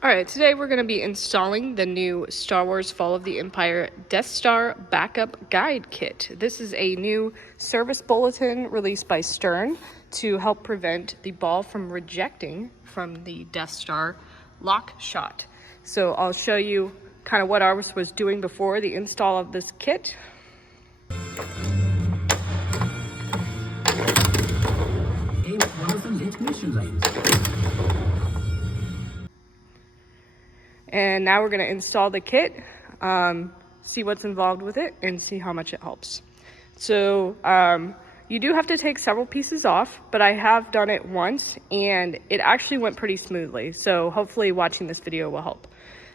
All right, today we're going to be installing the new Star Wars Fall of the Empire Death Star Backup Guide Kit. This is a new service bulletin released by Stern to help prevent the ball from rejecting from the Death Star lock shot. So I'll show you kind of what ours was doing before the install of this kit. And now we're going to install the kit, see what's involved with it, and see how much it helps. So you do have to take several pieces off, but I have done it once, and it actually went pretty smoothly. So hopefully watching this video will help.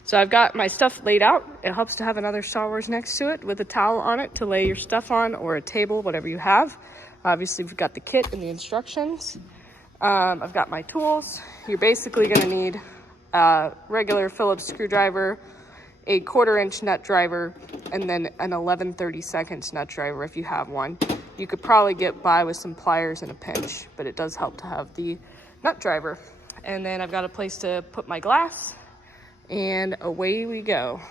So I've got my stuff laid out. It helps to have another Star Wars next to it with a towel on it to lay your stuff on, or a table, whatever you have. Obviously, we've got the kit and the instructions. I've got my tools. You're basically going to need a regular Phillips screwdriver, a 1/4-inch nut driver, and then an 11/32 nut driver if you have one. You could probably get by with some pliers in a pinch, but it does help to have the nut driver. And then I've got a place to put my glass, and away we go.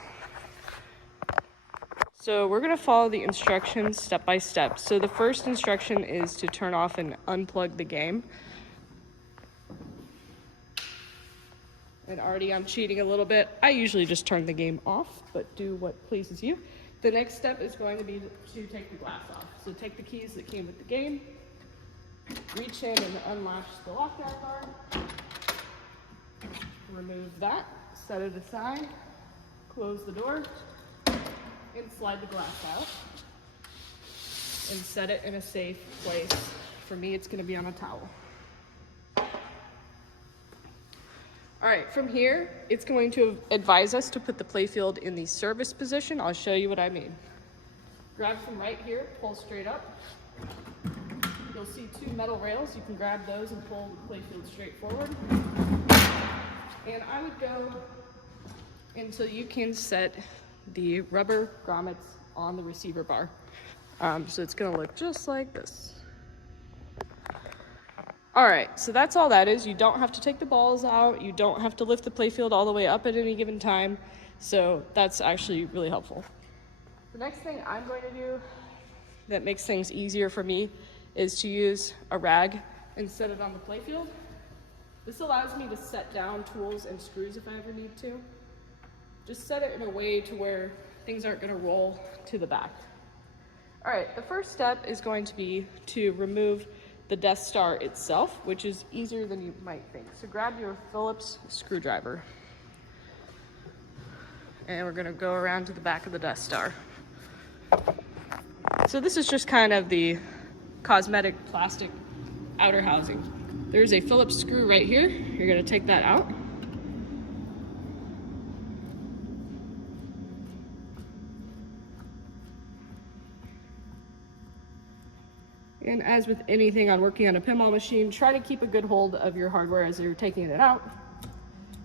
So we're gonna follow the instructions step by step. So the first instruction is to turn off and unplug the game. And already I'm cheating a little bit. I usually just turn the game off, but do what pleases you. The next step is going to be to take the glass off. So take the keys that came with the game, reach in and unlatch the lockdown guard, remove that, set it aside, close the door, and slide the glass out, and set it in a safe place. For me, it's gonna be on a towel. All right, from here, it's going to advise us to put the playfield in the service position. I'll show you what I mean. Grab from right here, pull straight up. You'll see 2 metal rails. You can grab those and pull the playfield straight forward. And I would go until you can set the rubber grommets on the receiver bar. So it's gonna look just like this. All right, so that's all that is. You don't have to take the balls out. You don't have to lift the playfield all the way up at any given time. So that's actually really helpful. The next thing I'm going to do that makes things easier for me is to use a rag and set it on the playfield. This allows me to set down tools and screws if I ever need to. Just set it in a way to where things aren't gonna roll to the back. All right, the first step is going to be to remove the Death Star itself, which is easier than you might think. So grab your Phillips screwdriver, and we're gonna go around to the back of the Death Star. So this is just kind of the cosmetic plastic outer housing. There's a Phillips screw right here. You're gonna take that out. And as with anything on working on a pinball machine, try to keep a good hold of your hardware as you're taking it out.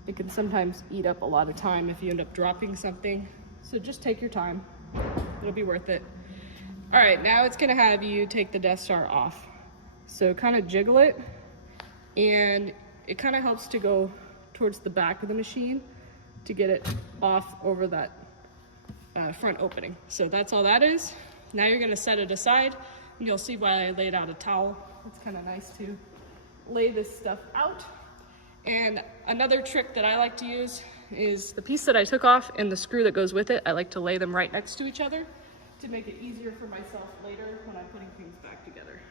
It can sometimes eat up a lot of time if you end up dropping something. So just take your time. It'll be worth it. All right, now it's gonna have you take the Death Star off. So kind of jiggle it, and it kind of helps to go towards the back of the machine to get it off over that front opening. So that's all that is. Now you're gonna set it aside. You'll see why I laid out a towel. It's kind of nice to lay this stuff out. And another trick that I like to use is the piece that I took off and the screw that goes with it. I like to lay them right next to each other to make it easier for myself later when I'm putting things back together.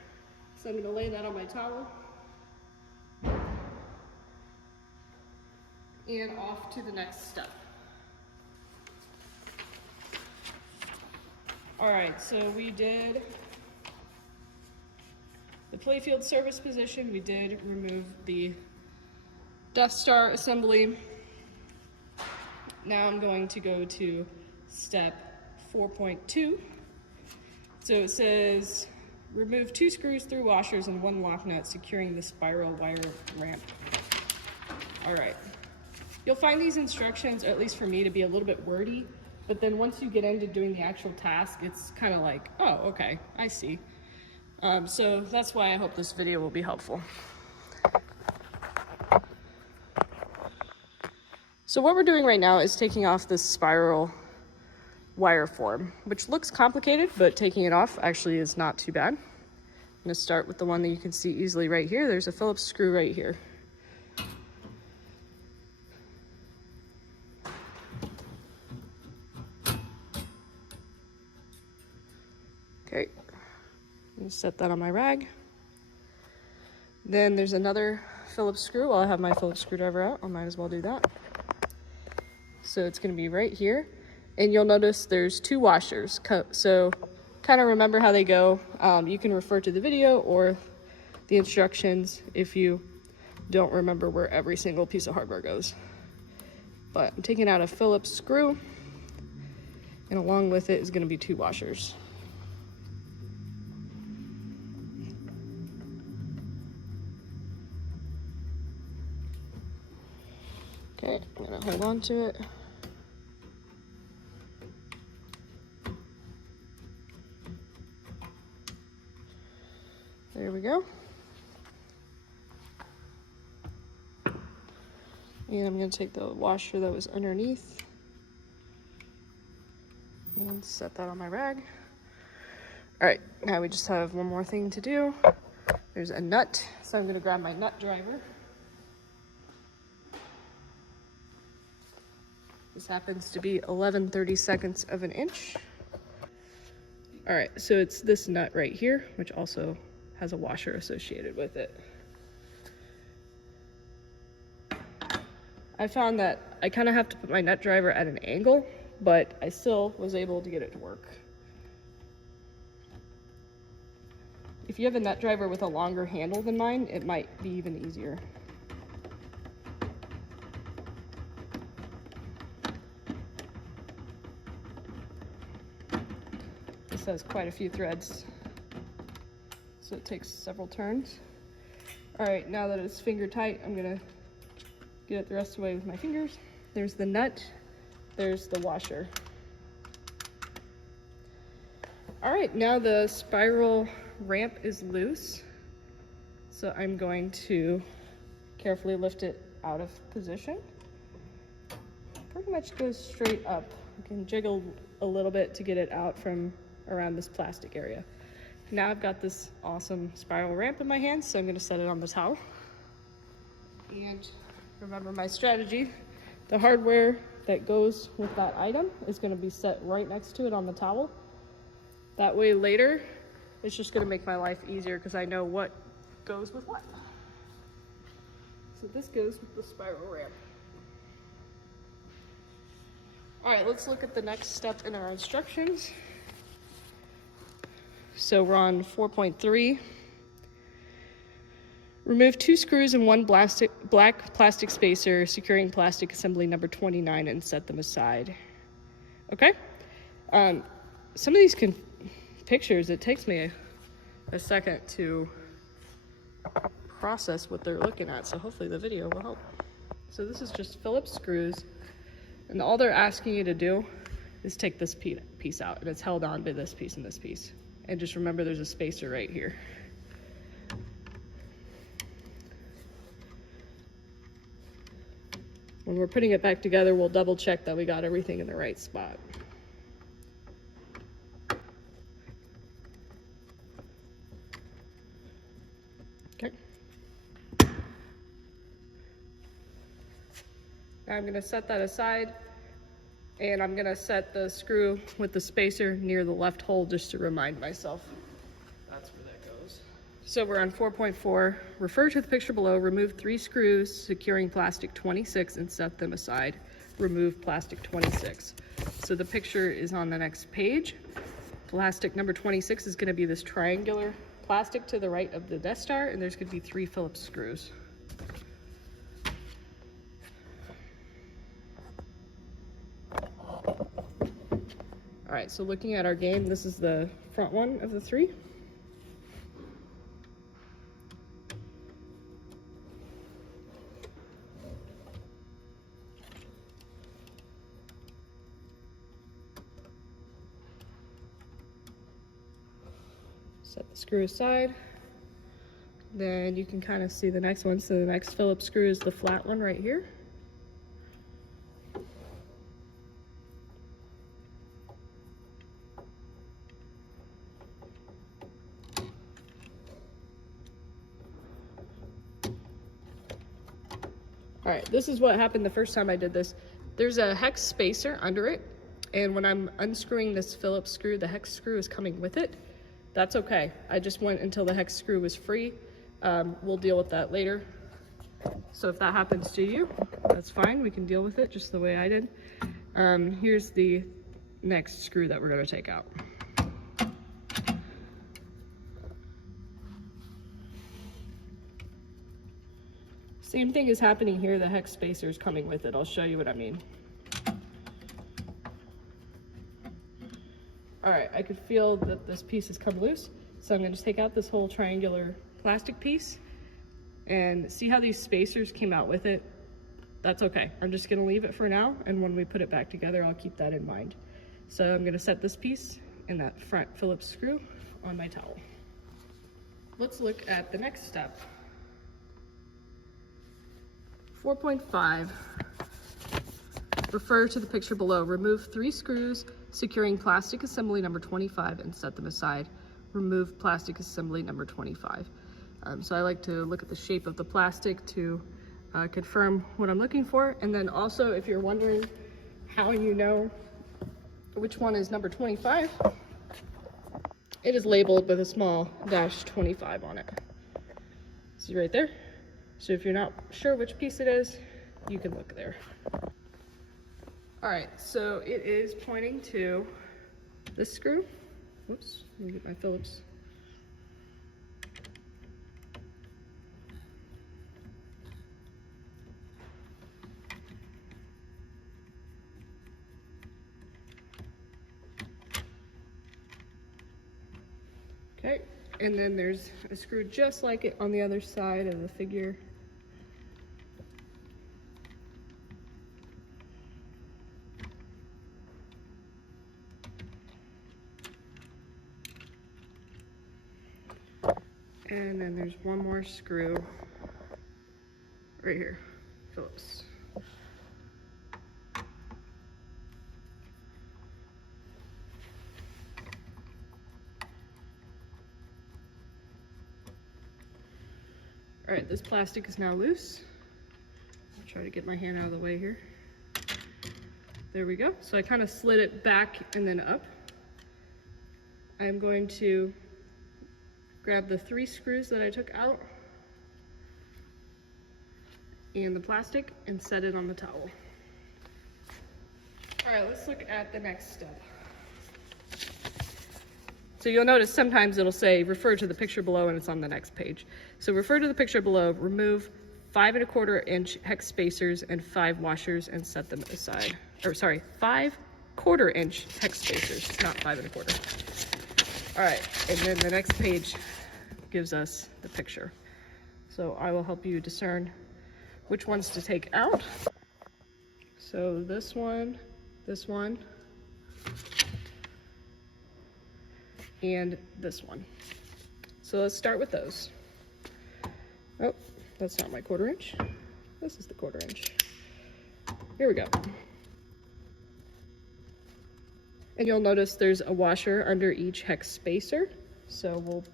So I'm gonna lay that on my towel. And off to the next step. All right, so we did the playfield service position. We did remove the Death Star assembly. Now I'm going to go to step 4.2. So it says, remove 2 screws, 3 washers, and 1 lock nut securing the spiral wire ramp. All right. You'll find these instructions, or at least for me, to be a little bit wordy, but then once you get into doing the actual task, it's kind of like, oh, okay, I see. So that's why I hope this video will be helpful. So what we're doing right now is taking off this spiral wire form, which looks complicated, but taking it off actually is not too bad. I'm gonna start with the one that you can see easily right here. There's a Phillips screw right here. Okay, I'm gonna set that on my rag. Then there's another Phillips screw. While I have my Phillips screwdriver out, I might as well do that. So it's gonna be right here. And you'll notice there's two washers. So kind of remember how they go. You can refer to the video or the instructions if you don't remember where every single piece of hardware goes. But I'm taking out a Phillips screw, and along with it is gonna be two washers. Okay, I'm gonna hold on to it. There we go. And I'm gonna take the washer that was underneath and set that on my rag. All right, now we just have one more thing to do. There's a nut, so I'm gonna grab my nut driver. This happens to be 11/32 of an inch. All right, so it's this nut right here, which also has a washer associated with it. I found that I kind of have to put my nut driver at an angle, but I still was able to get it to work. If you have a nut driver with a longer handle than mine, it might be even easier. This has quite a few threads, so it takes several turns. All right, now that it's finger tight, I'm gonna get it the rest of the way with my fingers. There's the nut, there's the washer. All right, now the spiral ramp is loose. So I'm going to carefully lift it out of position. Pretty much goes straight up. You can jiggle a little bit to get it out from around this plastic area. Now I've got this awesome spiral ramp in my hands, so I'm gonna set it on the towel. And remember my strategy, the hardware that goes with that item is gonna be set right next to it on the towel. That way later, it's just gonna make my life easier because I know what goes with what. So this goes with the spiral ramp. All right, let's look at the next step in our instructions. So we're on 4.3. Remove 2 screws and 1 black plastic spacer securing plastic assembly number 29 and set them aside. Okay? Some of these pictures, it takes me a second to process what they're looking at, so hopefully the video will help. So this is just Phillips screws, and all they're asking you to do is take this piece out, and it's held on by this piece and this piece. And just remember there's a spacer right here. When we're putting it back together, we'll double check that we got everything in the right spot. Okay. Now I'm gonna set that aside, and I'm gonna set the screw with the spacer near the left hole just to remind myself that's where that goes. So we're on 4.4. Refer to the picture below. Remove 3 screws securing plastic 26 and set them aside. Remove plastic 26. So the picture is on the next page. Plastic number 26 is gonna be this triangular plastic to the right of the Death Star, and there's gonna be 3 Phillips screws. All right, so looking at our game, this is the front one of the 3. Set the screw aside. Then you can kind of see the next one. So the next Phillips screw is the flat one right here. All right, this is what happened the first time I did this. There's a hex spacer under it, and when I'm unscrewing this Phillips screw, the hex screw is coming with it. That's okay. I just went until the hex screw was free. We'll deal with that later. So if that happens to you, that's fine. We can deal with it just the way I did. Here's the next screw that we're going to take out. Same thing is happening here. The hex spacer is coming with it. I'll show you what I mean. All right, I could feel that this piece has come loose. So I'm going to take out this whole triangular plastic piece and see how these spacers came out with it. That's okay. I'm just going to leave it for now. And when we put it back together, I'll keep that in mind. So I'm going to set this piece and that front Phillips screw on my towel. Let's look at the next step. 4.5, refer to the picture below. Remove 3 screws securing plastic assembly number 25 and set them aside. Remove plastic assembly number 25. So I like to look at the shape of the plastic to confirm what I'm looking for. And then also, if you're wondering how you know which one is number 25, it is labeled with a small -25 on it. See right there? So if you're not sure which piece it is, you can look there. All right, so it is pointing to this screw. Whoops, let me get my Phillips. Okay, and then there's a screw just like it on the other side of the figure. And then there's one more screw right here, Phillips. All right, this plastic is now loose. I'll try to get my hand out of the way here. There we go. So I kind of slid it back and then up. I'm going to grab the 3 screws that I took out and the plastic and set it on the towel. All right, let's look at the next step. So you'll notice sometimes it'll say refer to the picture below and it's on the next page. So refer to the picture below, remove 5 1/4" hex spacers and 5 washers and set them aside. Or sorry, 5 1/4" hex spacers, not 5 1/4. All right, and then the next page gives us the picture. So I will help you discern which ones to take out. So this one, and this one. So let's start with those. Oh, that's not my 1/4". This is the 1/4". Here we go. And you'll notice there's a washer under each hex spacer. So we'll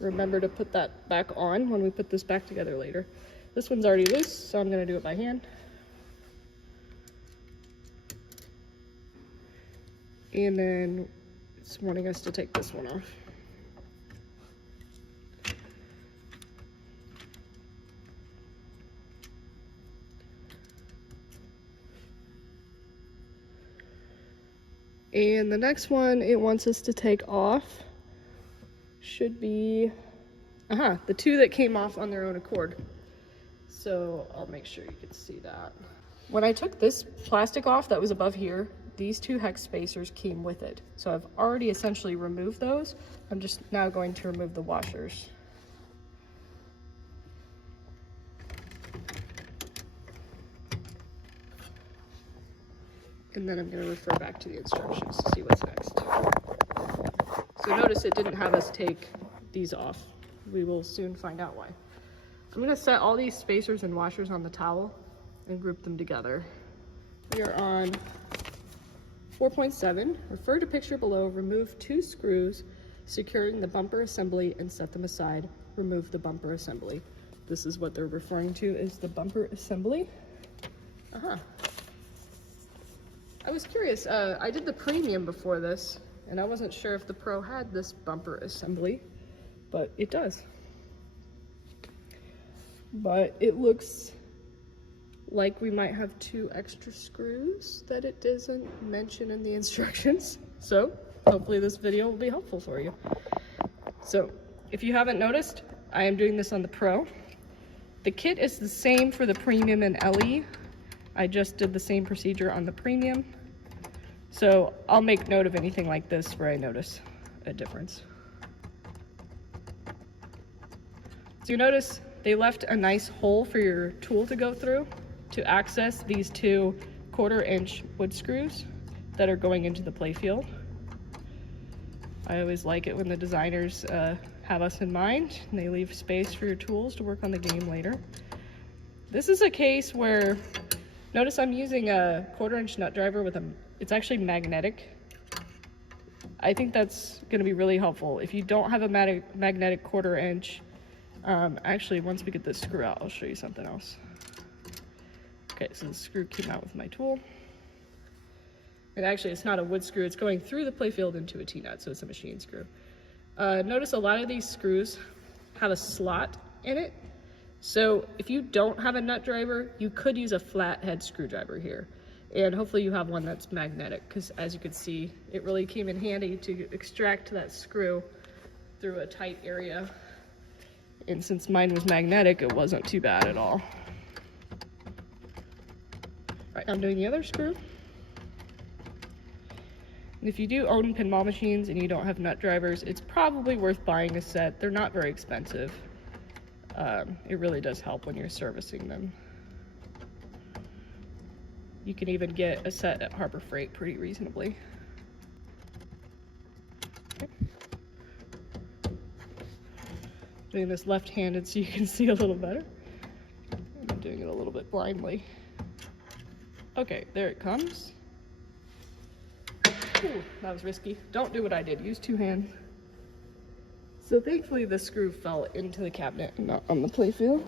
remember to put that back on when we put this back together later. This one's already loose, so I'm going to do it by hand. And then it's wanting us to take this one off. And the next one it wants us to take off should be, the 2 that came off on their own accord. So I'll make sure you can see that. When I took this plastic off that was above here, these 2 hex spacers came with it. So I've already essentially removed those. I'm just now going to remove the washers. And then I'm going to refer back to the instructions to see what's next. So notice it didn't have us take these off. We will soon find out why. I'm going to set all these spacers and washers on the towel and group them together. We are on 4.7. Refer to picture below. Remove 2 screws securing the bumper assembly and set them aside. Remove the bumper assembly. this is what they're referring to as the bumper assembly. I was curious, I did the premium before this, and I wasn't sure if the Pro had this bumper assembly, but it does. But it looks like we might have 2 extra screws that it doesn't mention in the instructions. So hopefully this video will be helpful for you. So if you haven't noticed, I am doing this on the Pro. The kit is the same for the Premium and LE. I just did the same procedure on the Premium. So I'll make note of anything like this where I notice a difference. So you notice they left a nice hole for your tool to go through to access these 2 1/4-inch wood screws that are going into the playfield. I always like it when the designers have us in mind and they leave space for your tools to work on the game later. This is a case where, notice I'm using a 1/4-inch nut driver with it's actually magnetic. I think that's going to be really helpful. If you don't have a magnetic 1/4-inch, actually once we get this screw out, I'll show you something else. Okay, so the screw came out with my tool. And actually it's not a wood screw, it's going through the playfield into a T-nut, so it's a machine screw. Notice a lot of these screws have a slot in it. So if you don't have a nut driver, you could use a flathead screwdriver here. And hopefully you have one that's magnetic, because as you can see, it really came in handy to extract that screw through a tight area. And since mine was magnetic, it wasn't too bad at all. All right, I'm doing the other screw. And if you do own pinball machines and you don't have nut drivers, it's probably worth buying a set. They're not very expensive. It really does help when you're servicing them. You can even get a set at Harbor Freight pretty reasonably. Okay. Doing this left-handed so you can see a little better. I'm doing it a little bit blindly. Okay, there it comes. Ooh, that was risky. Don't do what I did, use 2 hands. So thankfully the screw fell into the cabinet and not on the playfield.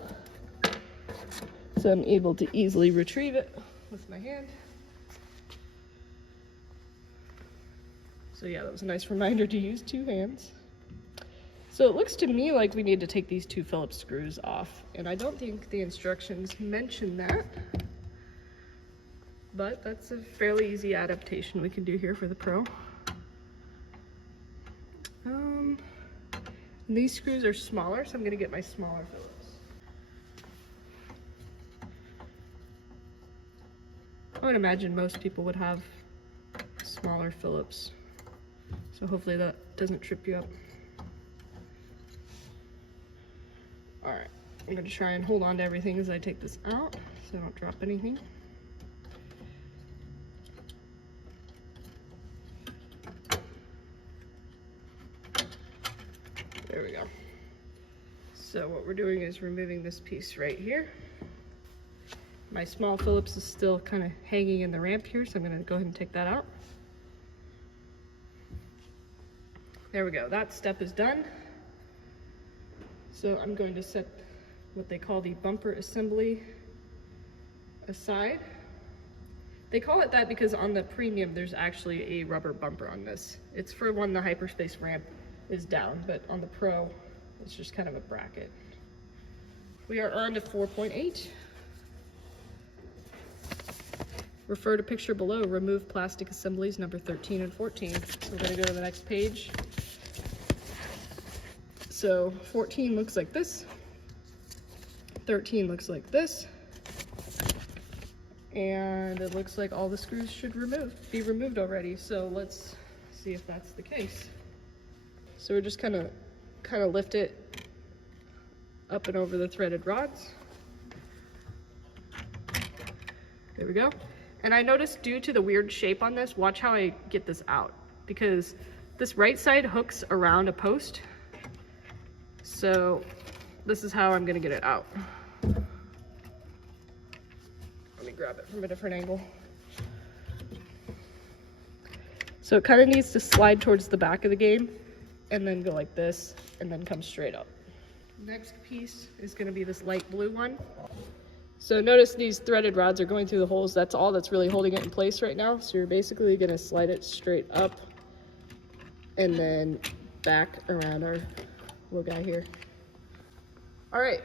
So I'm able to easily retrieve it with my hand. So yeah, that was a nice reminder to use 2 hands. So it looks to me like we need to take these 2 Phillips screws off, and I don't think the instructions mention that. But that's a fairly easy adaptation we can do here for the Pro. These screws are smaller, so I'm going to get my smaller Phillips. I would imagine most people would have smaller Phillips, so hopefully that doesn't trip you up. Alright, I'm going to try and hold on to everything as I take this out so I don't drop anything. There we go. So what we're doing is removing this piece right here. My small Phillips is still kind of hanging in the ramp here, so I'm going to go ahead and take that out. There we go. That step is done. So I'm going to set what they call the bumper assembly aside. They call it that because on the Premium there's actually a rubber bumper on this. It's for when the hyperspace ramp is down, but on the Pro it's just kind of a bracket. We are on to 4.8. Refer to picture below, remove plastic assemblies number 13 and 14. So we're going to go to the next page. So 14 looks like this, 13 looks like this, and it looks like all the screws should be removed already. So let's see if that's the case. So we're just kind of lift it up and over the threaded rods. There we go. And I noticed due to the weird shape on this, watch how I get this out, because this right side hooks around a post. So this is how I'm gonna get it out. Let me grab it from a different angle. So it kind of needs to slide towards the back of the game and then go like this and then come straight up. Next piece is going to be this light blue one. So notice these threaded rods are going through the holes. That's all that's really holding it in place right now. So you're basically going to slide it straight up and then back around our little guy here. All right,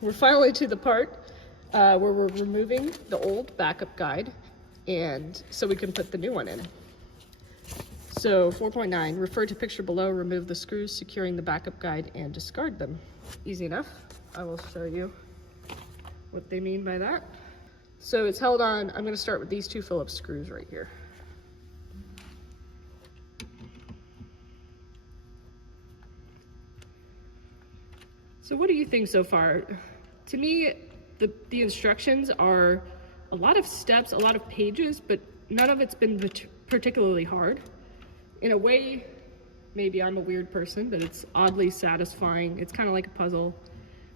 we're finally to the part where we're removing the old backup guide, and so we can put the new one in. So 4.9, refer to picture below, remove the screws securing the backup guide and discard them. Easy enough. I will show you what they mean by that. So it's held on, I'm going to start with these two Phillips screws right here. So what do you think so far? To me, the instructions are a lot of steps, a lot of pages, but none of it's been particularly hard. In a way, maybe I'm a weird person, but it's oddly satisfying. It's kind of like a puzzle.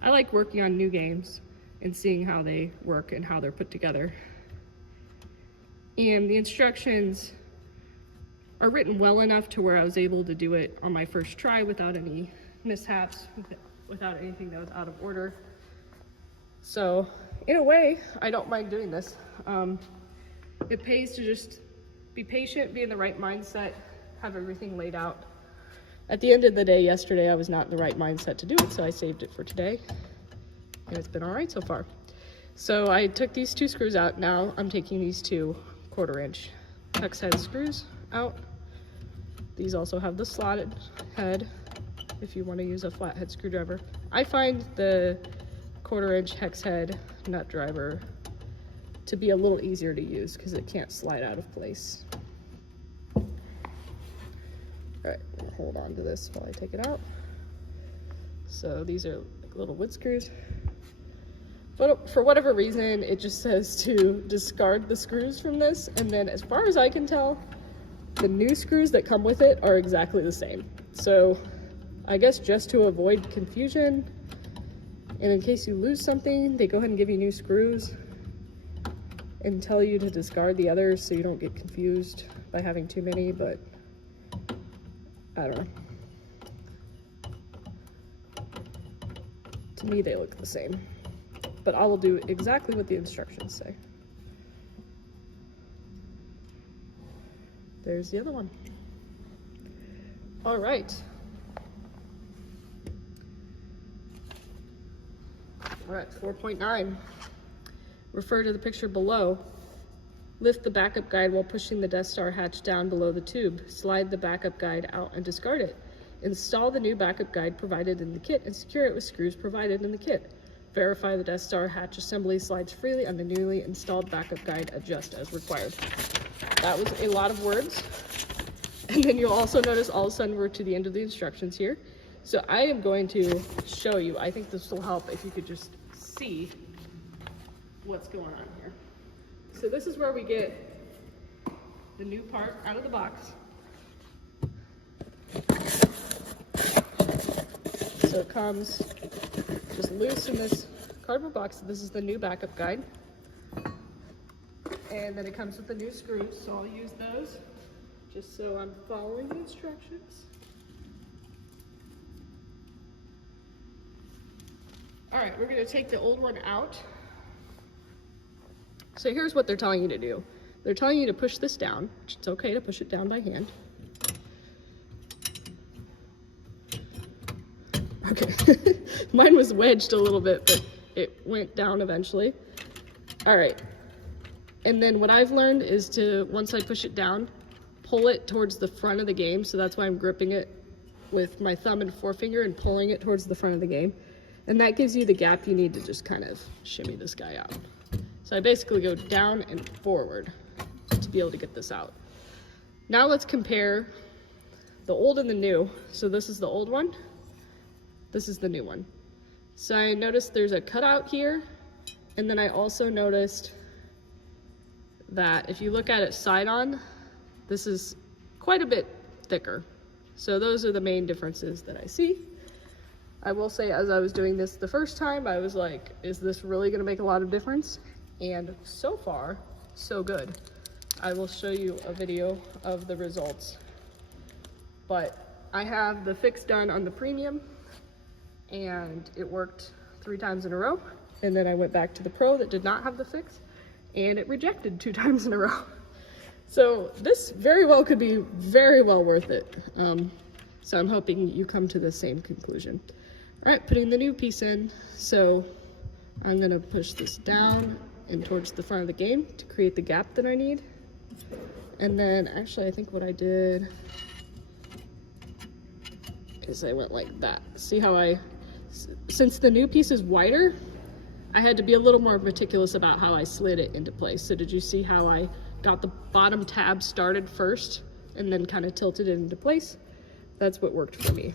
I like working on new games and seeing how they work and how they're put together. And the instructions are written well enough to where I was able to do it on my first try without any mishaps, without anything that was out of order. So in a way, I don't mind doing this. It pays to just be patient, be in the right mindset, have everything laid out. At the end of the day, yesterday, I was not in the right mindset to do it, so I saved it for today. And it's been all right so far. So I took these two screws out. Now I'm taking these two 1/4 inch hex head screws out. These also have the slotted head if you want to use a flathead screwdriver. I find the 1/4 inch hex head nut driver to be a little easier to use because it can't slide out of place. All right, I'm gonna hold on to this while I take it out. So these are like little wood screws. But for whatever reason, it just says to discard the screws from this. And then as far as I can tell, the new screws that come with it are exactly the same. So I guess just to avoid confusion, and in case you lose something, they go ahead and give you new screws and tell you to discard the others so you don't get confused by having too many, but I don't know. To me, they look the same. But I will do exactly what the instructions say. There's the other one. All right. All right, 4.9. Refer to the picture below. Lift the backup guide while pushing the Death Star hatch down below the tube. Slide the backup guide out and discard it. Install the new backup guide provided in the kit and secure it with screws provided in the kit. Verify the Death Star hatch assembly slides freely on the newly installed backup guide. Adjust as required. That was a lot of words. And then you'll also notice all of a sudden we're to the end of the instructions here. So I am going to show you, I think this will help if you could just see what's going on here. So this is where we get the new part out of the box. So it comes just loose in this cardboard box. This is the new backup guide. And then it comes with the new screws, so I'll use those just so I'm following the instructions. All right, we're gonna take the old one out. So here's what they're telling you to do. They're telling you to push this down, which it's okay to push it down by hand. Okay, mine was wedged a little bit, but it went down eventually. All right, and then what I've learned is to, once I push it down, pull it towards the front of the game. So that's why I'm gripping it with my thumb and forefinger and pulling it towards the front of the game. And that gives you the gap you need to just kind of shimmy this guy out. So I basically go down and forward to be able to get this out. Now let's compare the old and the new. So this is the old one. This is the new one. So I noticed there's a cutout here. And then I also noticed that if you look at it side on, this is quite a bit thicker. So those are the main differences that I see. I will say, as I was doing this the first time, I was like, is this really gonna make a lot of difference? And so far, so good. I will show you a video of the results. But I have the fix done on the premium, and it worked 3 times in a row. And then I went back to the Pro that did not have the fix, and it rejected 2 times in a row. So this very well could be very well worth it. So I'm hoping you come to the same conclusion. All right, putting the new piece in. So I'm gonna push this down and towards the front of the game to create the gap that I need. And then actually I think what I did is I went like that. See how since the new piece is wider, I had to be a little more meticulous about how I slid it into place. So did you see how I got the bottom tab started first and then kind of tilted it into place? That's what worked for me.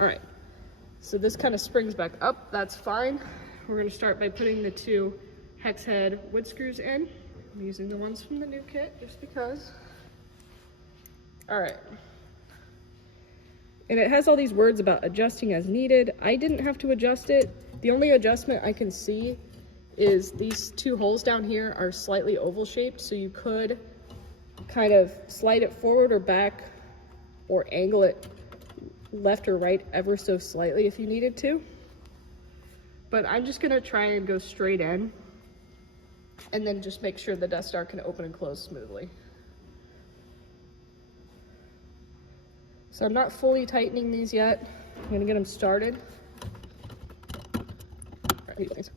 All right, so this kind of springs back up. That's fine. We're going to start by putting the 2 hex head wood screws in. I'm using the ones from the new kit just because. All right. And it has all these words about adjusting as needed. I didn't have to adjust it. The only adjustment I can see is these 2 holes down here are slightly oval shaped, so you could kind of slide it forward or back or angle it left or right ever so slightly if you needed to. But I'm just gonna try and go straight in and then just make sure the Death Star can open and close smoothly. So I'm not fully tightening these yet. I'm gonna get them started. All right,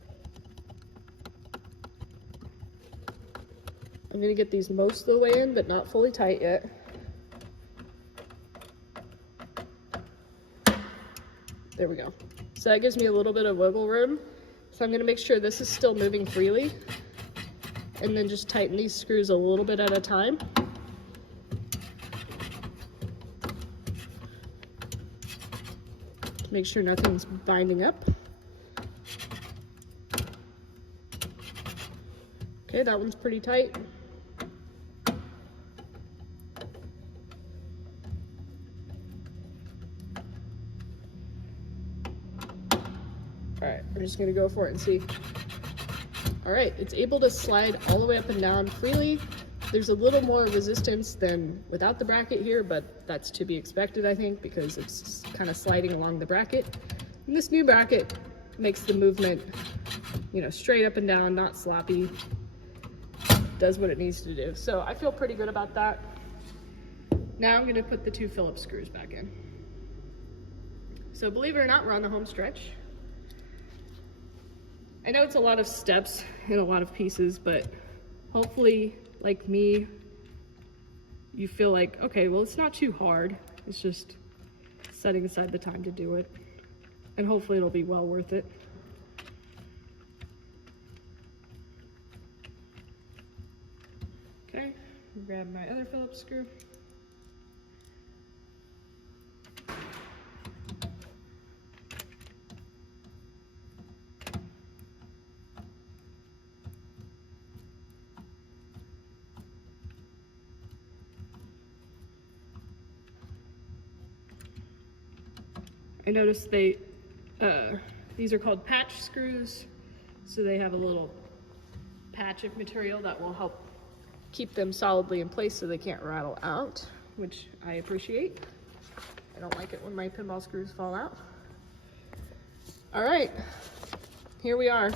I'm gonna get these most of the way in, but not fully tight yet. There we go. So that gives me a little bit of wiggle room. So I'm gonna make sure this is still moving freely and then just tighten these screws a little bit at a time. Make sure nothing's binding up. Okay, that one's pretty tight. All right, we're just gonna go for it and see. All right, it's able to slide all the way up and down freely. There's a little more resistance than without the bracket here, but that's to be expected, I think, because it's kind of sliding along the bracket. And this new bracket makes the movement, you know, straight up and down, not sloppy. Does what it needs to do. So I feel pretty good about that. Now I'm gonna put the 2 Phillips screws back in. So believe it or not, we're on the home stretch. I know it's a lot of steps and a lot of pieces, but hopefully, like me, you feel like, okay, well, it's not too hard. It's just setting aside the time to do it. And hopefully it'll be well worth it. Okay, grab my other Phillips screw. I noticed these are called patch screws, so they have a little patch of material that will help keep them solidly in place so they can't rattle out, which I appreciate. I don't like it when my pinball screws fall out. All right, here we are.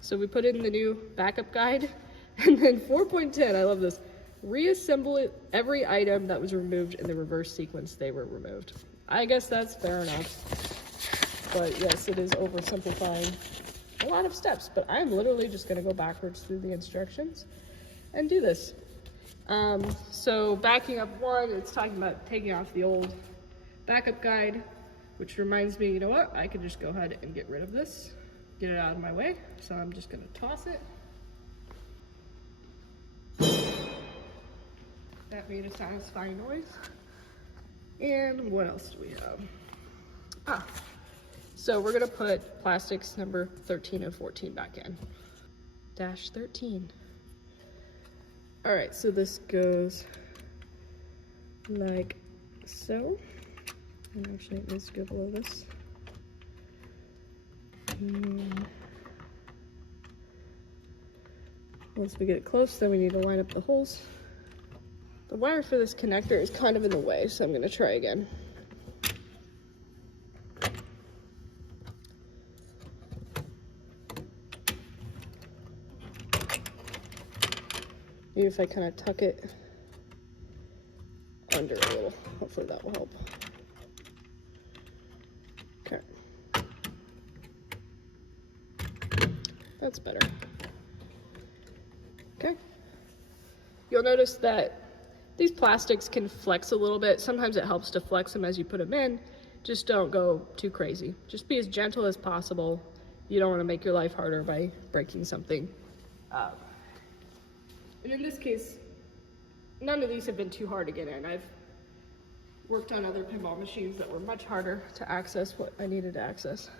So we put in the new backup guide, and then 4.10, I love this. Reassemble every item that was removed in the reverse sequence they were removed. I guess that's fair enough, but yes, it is oversimplifying a lot of steps, but I'm literally just gonna go backwards through the instructions and do this. So backing up 1, it's talking about taking off the old backup guide, which reminds me, you know what? I could just go ahead and get rid of this, get it out of my way. So I'm just gonna toss it. That made a satisfying noise. And what else do we have? So we're gonna put plastics number 13 and 14 back in. Dash 13. All right, so this goes like so. And actually it needs to go below this. And once we get it close, then we need to line up the holes. The wire for this connector is kind of in the way, so I'm gonna try again. Maybe if I kind of tuck it under a little, hopefully that will help. Okay. That's better. Okay. You'll notice that these plastics can flex a little bit. Sometimes it helps to flex them as you put them in. Just don't go too crazy. Just be as gentle as possible. You don't want to make your life harder by breaking something. And in this case, none of these have been too hard to get in. I've worked on other pinball machines that were much harder to access what I needed to access.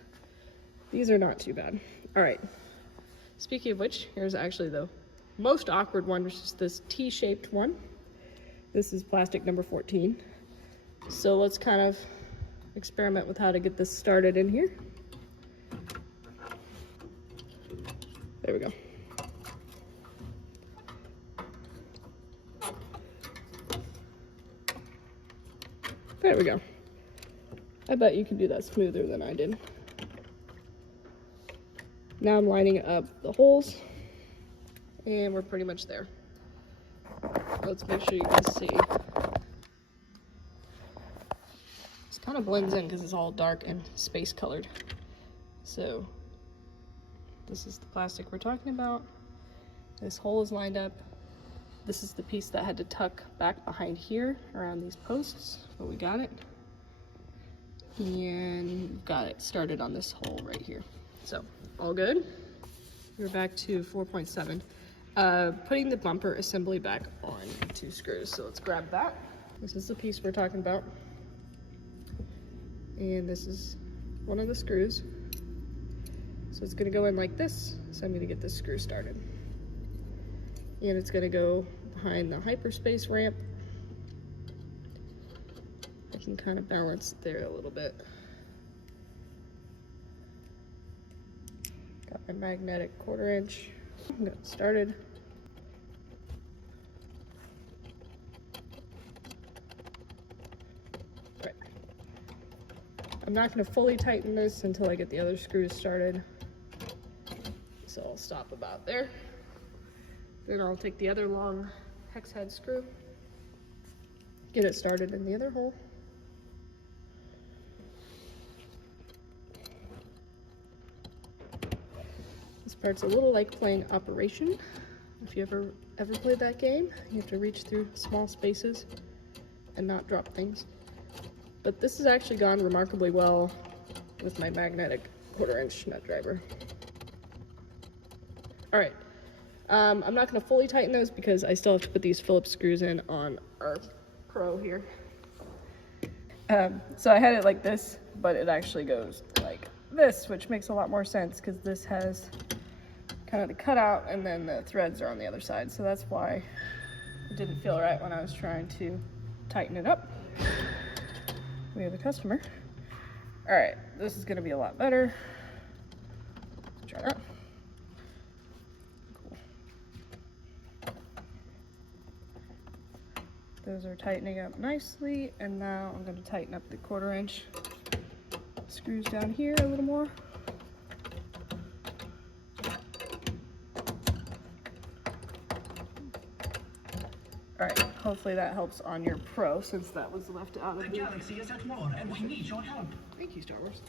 These are not too bad. All right. Speaking of which, here's actually the most awkward one, which is this T-shaped one. This is plastic number 14. So let's kind of experiment with how to get this started in here. There we go. There we go. I bet you can do that smoother than I did. Now I'm lining up the holes, and we're pretty much there. Let's make sure you can see. This kind of blends in because it's all dark and space colored. So this is the plastic we're talking about. This hole is lined up. This is the piece that had to tuck back behind here around these posts, but we got it. And got it started on this hole right here. So all good. We're back to 4.7. Putting the bumper assembly back on 2 screws. So let's grab that. This is the piece we're talking about. And this is one of the screws. So it's gonna go in like this. So I'm gonna get this screw started. And it's gonna go behind the hyperspace ramp. I can kind of balance it there a little bit. Got my magnetic 1/4 inch. I'm getting started. Right. I'm not going to fully tighten this until I get the other screws started. So I'll stop about there. Then I'll take the other long hex head screw, get it started in the other hole. This part's a little like playing Operation. If you ever played that game, you have to reach through small spaces and not drop things. But this has actually gone remarkably well with my magnetic 1/4 inch nut driver. All right. I'm not going to fully tighten those because I still have to put these Phillips screws in on our Pro here. So I had it like this, but it actually goes like this, which makes a lot more sense because this has kind of the cutout and then the threads are on the other side. So that's why it didn't feel right when I was trying to tighten it up. We have a customer. All right, this is going to be a lot better. Let's try that. Those are tightening up nicely, and now I'm going to tighten up the 1/4 inch screws down here a little more. All right, hopefully that helps on your Pro since that was left out of the galaxy is at war and we need your help. Thank you, Star Wars.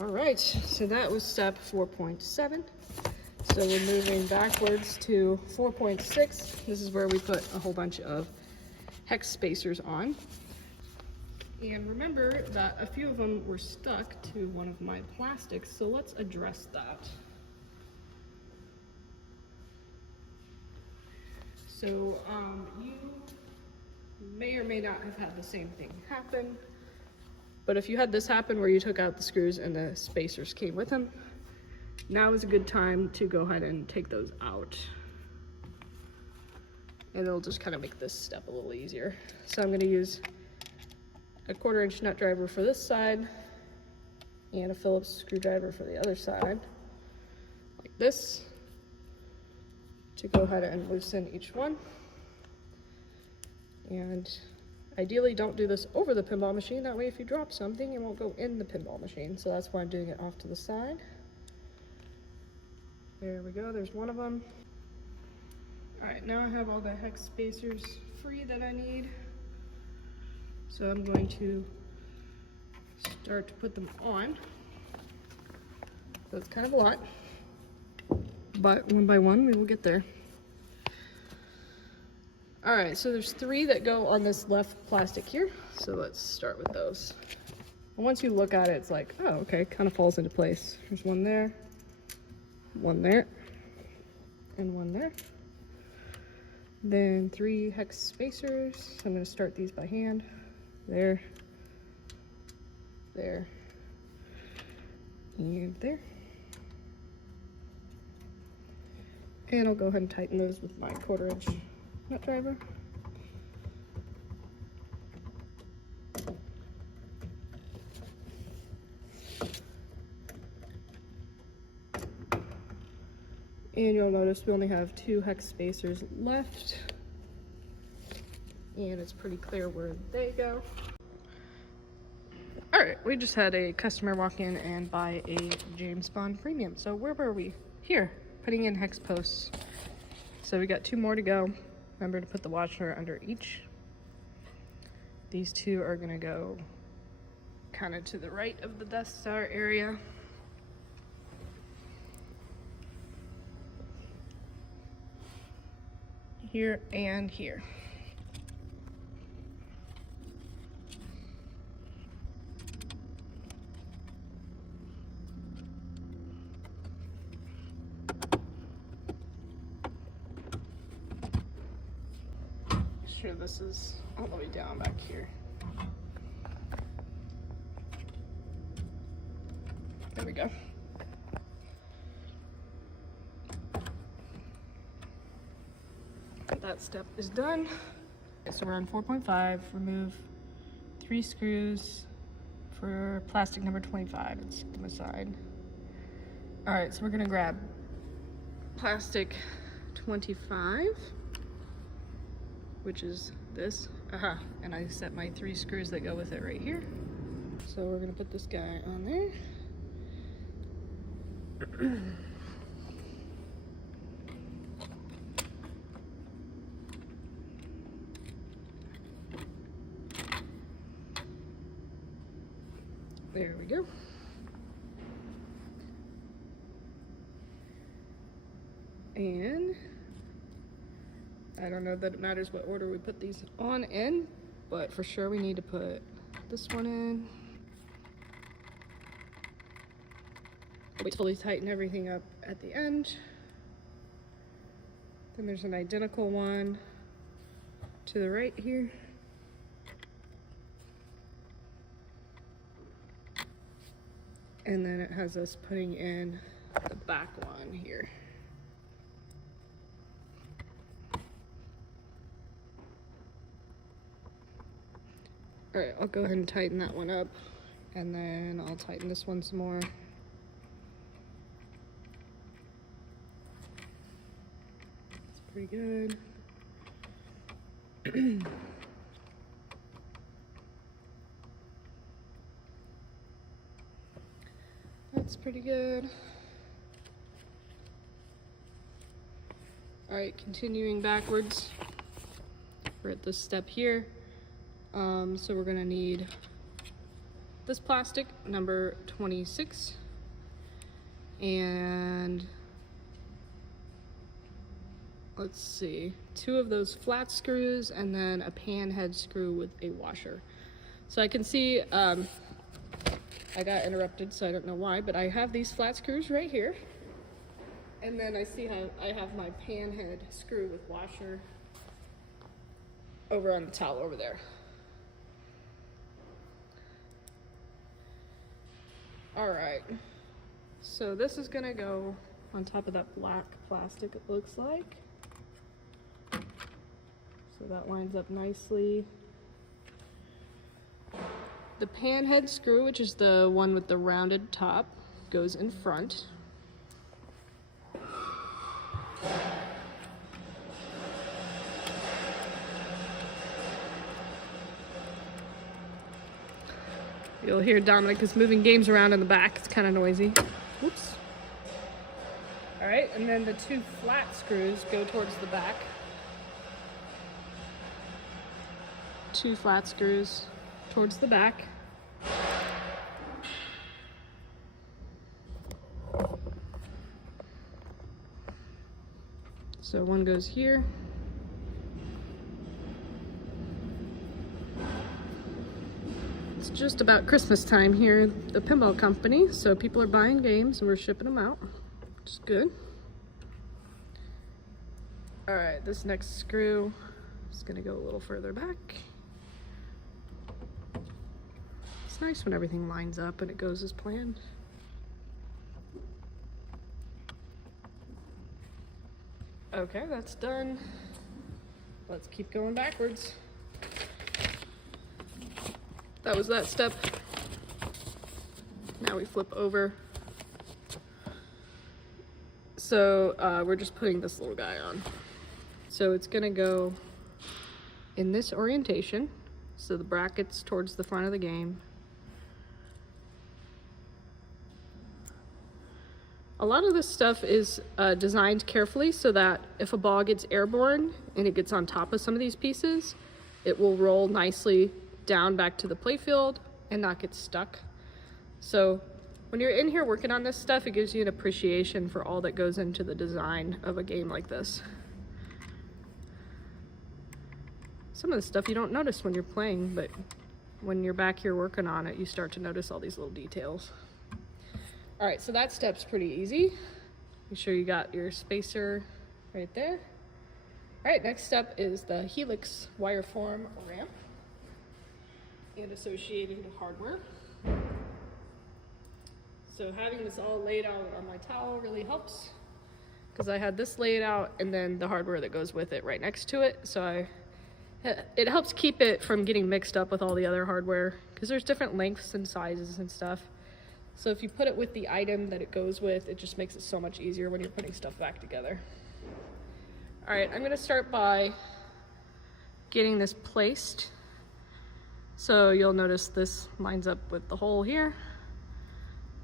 All right, so that was step 4.7. So we're moving backwards to 4.6. This is where we put a whole bunch of hex spacers on. And remember that a few of them were stuck to one of my plastics, so let's address that. So you may or may not have had the same thing happen, but if you had this happen where you took out the screws and the spacers came with them, now is a good time to go ahead and take those out. And it'll just kind of make this step a little easier. So I'm going to use a 1/4 inch nut driver for this side and a Phillips screwdriver for the other side, like this, to go ahead and loosen each one. And ideally don't do this over the pinball machine, that way if you drop something it won't go in the pinball machine. So that's why I'm doing it off to the side. There we go, there's one of them. All right, now I have all the hex spacers free that I need. So I'm going to start to put them on. So it's kind of a lot, but one by one we will get there. All right, so there's 3 that go on this left plastic here. So let's start with those. And once you look at it, it's like, oh, okay, kind of falls into place. There's one there, and one there. Then 3 hex spacers. I'm gonna start these by hand. There, there, and there. And I'll go ahead and tighten those with my 1/4 inch nut driver. And you'll notice we only have 2 hex spacers left. And it's pretty clear where they go. All right, we just had a customer walk in and buy a James Bond premium. So where were we? Here, putting in hex posts. So we got 2 more to go. Remember to put the washer under each. These 2 are gonna go kind of to the right of the Death Star area. Here and here. Sure, this is all the way down back here. There we go. That step is done. Okay, so we're on 4.5. Remove 3 screws for plastic number 25 and stick them aside. All right, so we're gonna grab plastic 25, which is this. And I set my 3 screws that go with it right here. So we're gonna put this guy on there. There we go. And I don't know that it matters what order we put these on in, but for sure we need to put this one in. We fully tighten everything up at the end. Then there's an identical one to the right here. And then it has us putting in the back one here. All right, I'll go ahead and tighten that one up, and then I'll tighten this one some more. It's pretty good. That's pretty good. All right, continuing backwards. We're at this step here. So we're gonna need this plastic, number 26, and let's see, 2 of those flat screws, and then a pan head screw with a washer. So I can see, I got interrupted, so I don't know why, but I have these flat screws right here. And then I see how I have my pan head screw with washer over on the towel over there. All right, so this is gonna go on top of that black plastic, it looks like. So that lines up nicely. The pan head screw, which is the one with the rounded top, goes in front. You'll hear Dominic is moving games around in the back. It's kind of noisy. Whoops. All right, and then the 2 flat screws go towards the back. 2 flat screws towards the back. So one goes here. It's just about Christmas time here at the Pinball Company, so people are buying games and we're shipping them out, which is good. All right, this next screw is gonna go a little further back. It's nice when everything lines up and it goes as planned. Okay, that's done. Let's keep going backwards. That was that step. Now we flip over. So we're just putting this little guy on. So it's gonna go in this orientation. So the bracket's towards the front of the game. A lot of this stuff is designed carefully so that if a ball gets airborne and it gets on top of some of these pieces, it will roll nicely down back to the playfield and not get stuck. So when you're in here working on this stuff, it gives you an appreciation for all that goes into the design of a game like this. Some of the stuff you don't notice when you're playing, but when you're back here working on it, you start to notice all these little details. All right, so that step's pretty easy. Make sure you got your spacer right there. All right, next step is the Helix wire form ramp and associated hardware. So having this all laid out on my towel really helps because I had this laid out and then the hardware that goes with it right next to it. So it helps keep it from getting mixed up with all the other hardware because there's different lengths and sizes and stuff. So if you put it with the item that it goes with, it just makes it so much easier when you're putting stuff back together. All right, I'm gonna start by getting this placed. So you'll notice this lines up with the hole here.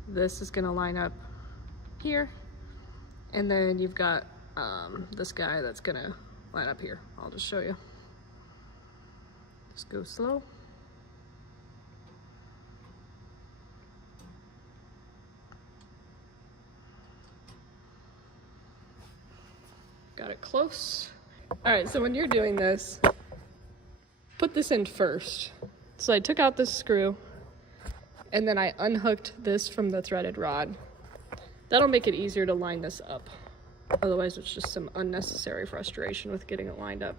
This is gonna line up here. And then you've got this guy that's gonna line up here. I'll just show you. Just go slow. Got it close. All right, so when you're doing this, put this in first. So I took out this screw and then I unhooked this from the threaded rod. That'll make it easier to line this up. Otherwise, it's just some unnecessary frustration with getting it lined up.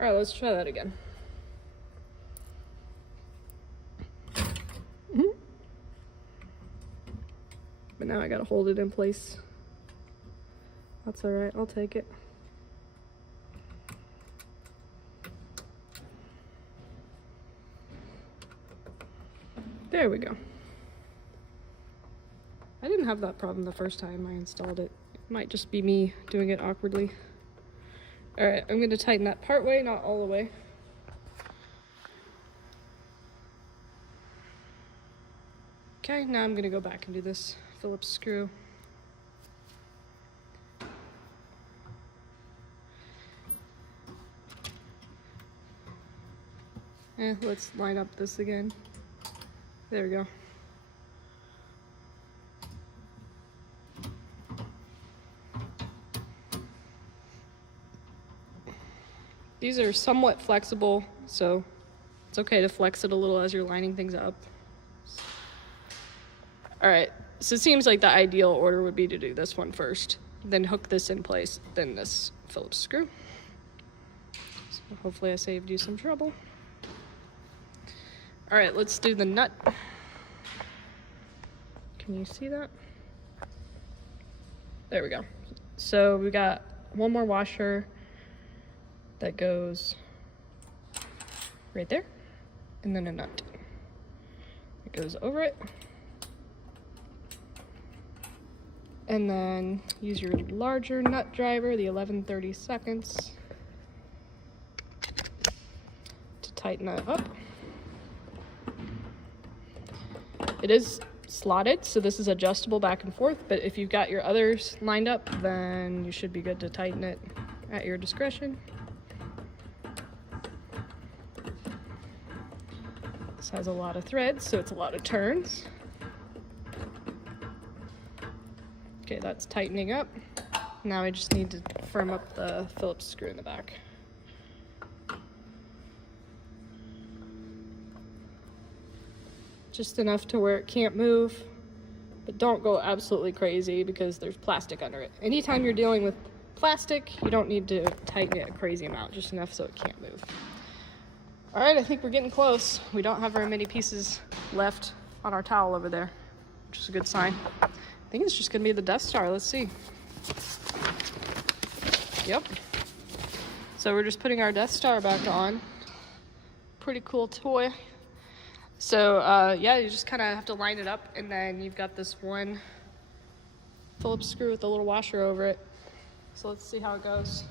All right, let's try that again. But now I gotta hold it in place. That's all right, I'll take it. There we go. I didn't have that problem the first time I installed it. It might just be me doing it awkwardly. All right, I'm gonna tighten that part way, not all the way. Okay, now I'm gonna go back and do this Phillips screw. Let's line up this again. There we go. These are somewhat flexible, so it's okay to flex it a little as you're lining things up. All right, so it seems like the ideal order would be to do this one first, then hook this in place, then this Phillips screw. So hopefully I saved you some trouble. All right, let's do the nut. Can you see that? There we go. So we got one more washer that goes right there, and then a nut. It goes over it. And then use your larger nut driver, the 11/32, to tighten that up. It is slotted, so this is adjustable back and forth, but if you've got your others lined up, then you should be good to tighten it at your discretion. This has a lot of threads, so it's a lot of turns. Okay, that's tightening up. Now I just need to firm up the Phillips screw in the back. Just enough to where it can't move, but don't go absolutely crazy because there's plastic under it. Anytime you're dealing with plastic, you don't need to tighten it a crazy amount, just enough so it can't move. All right, I think we're getting close. We don't have very many pieces left on our towel over there, which is a good sign. I think it's just gonna be the Death Star. Let's see. Yep. So we're just putting our Death Star back on. Pretty cool toy. So yeah, you just kind of have to line it up, and then you've got this one Phillips screw with a little washer over it. So let's see how it goes.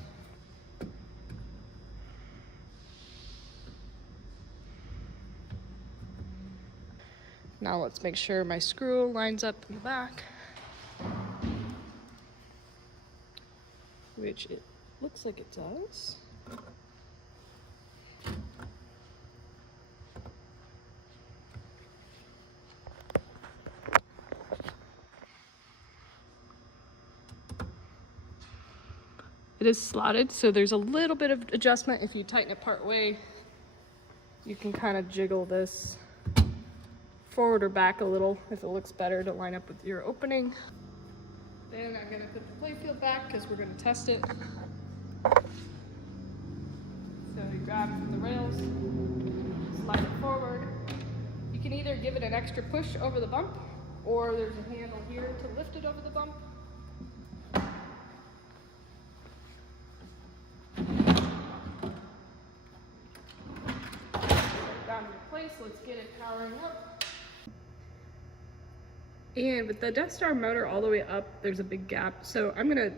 Now let's make sure my screw lines up in the back, which it looks like it does. It is slotted, so there's a little bit of adjustment. If you tighten it part way, you can kind of jiggle this forward or back a little if it looks better to line up with your opening. Then I'm gonna put the playfield back because we're gonna test it. So you grab from the rails, slide it forward. You can either give it an extra push over the bump, or there's a handle here to lift it over the bump. Down into place, let's get it powering up. And with the Death Star motor all the way up, there's a big gap. So I'm gonna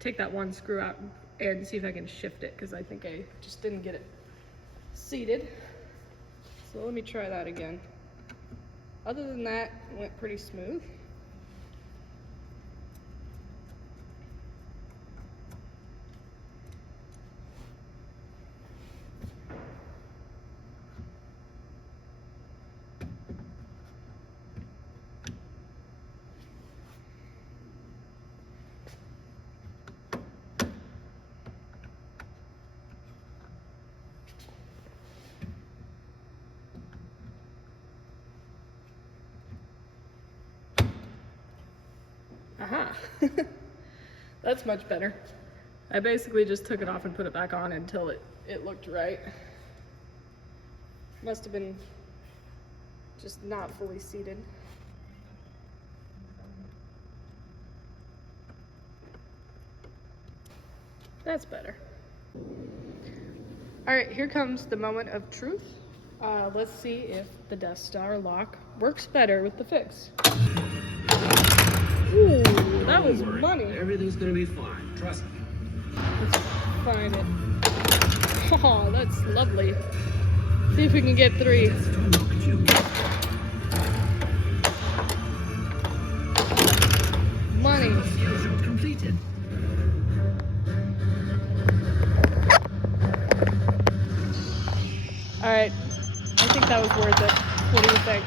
take that one screw out and see if I can shift it, because I think I just didn't get it seated. So let me try that again. Other than that, it went pretty smooth. Aha, that's much better. I basically just took it off and put it back on until it looked right. Must have been just not fully seated. That's better. All right, here comes the moment of truth. Let's see if the Death Star lock works better with the fix. Ooh, that was money. Everything's gonna be fine. Trust me. Let's find it. Oh, that's lovely. See if we can get 3. Money. Completed. All right, I think that was worth it. What do you think?